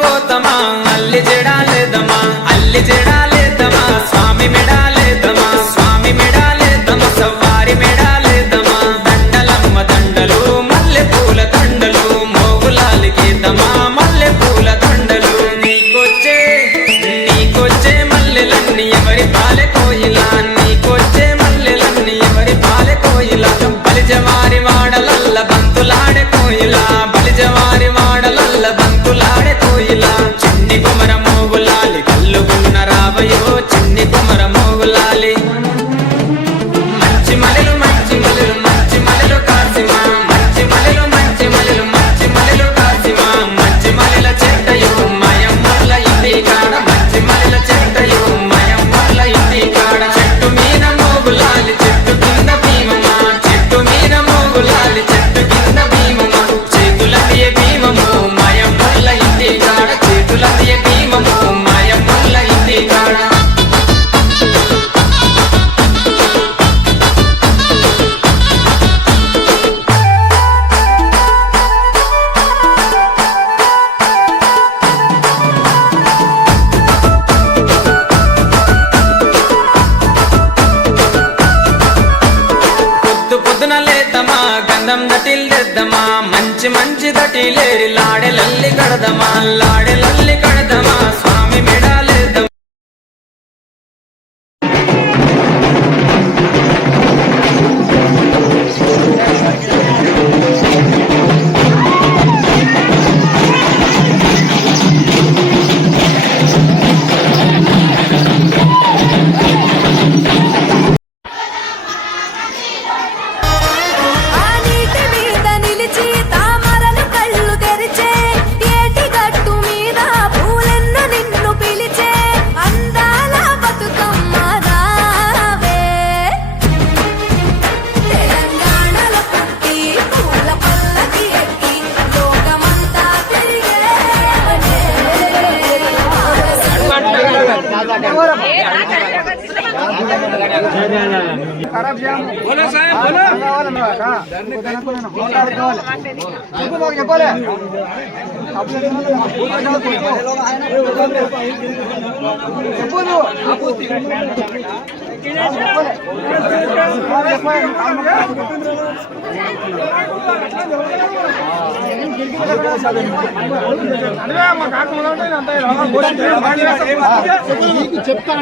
పోతమా అల్లి జడాలేదమా అల్లి జడాలేదమా స్వామి మెడాలేదమా స్వామి మెడాలేదమా సవారి మెడాలేదమా దండలమ్మ దండలు మల్లె పూల దండలు మోగులాలికేదమా మల్లె పూల దండలు నీకొచ్చే మల్లెలన్నీ ఎవరి పాలె కోయిలా నీకొచ్చే మల్లెలన్నీ ఎవరి పాలె కోయిలా బలిజవారి వాడలల్ల బంతులాడే కోయిలా బలిజవారి వాడలల్ల బంతులాడే కోయిలా చిన్ని కుమర మోగులాలి కల్లుగున్న రావయో చిన్ని కుమర మోగులాలి మంచి మలెలు మంచి మలెలు మంచి మలెలు కాసిమా మంచి మలెలు మంచి మలెలు మంచి మలెలు కాసిమా మంచి మలెల చెట్టయో మయమ్మల ఇంటి కాడ మంచి మలెల చెట్టయో మయమ్మల ఇంటి కాడ చెట్టు మీద మోగులాలి చెట్టు కింద భీమమా చెట్టు మీద మోగులాలి చెట్టు కింద భీమమా చేతులదియ భీమము మయమ్మల ఇంటి కాడ చేతులదియ భీమము మయమ్మల ఇంటి కాడ పొద్దున లేతమా గంధం దటిల్దెద్దమా మంచి మంచి దటిలేరి లాడే లల్లి కడదమా లాడే లల్లి కడదమా స్వామి మెడాలేదమా बोलो साहब చెప్తా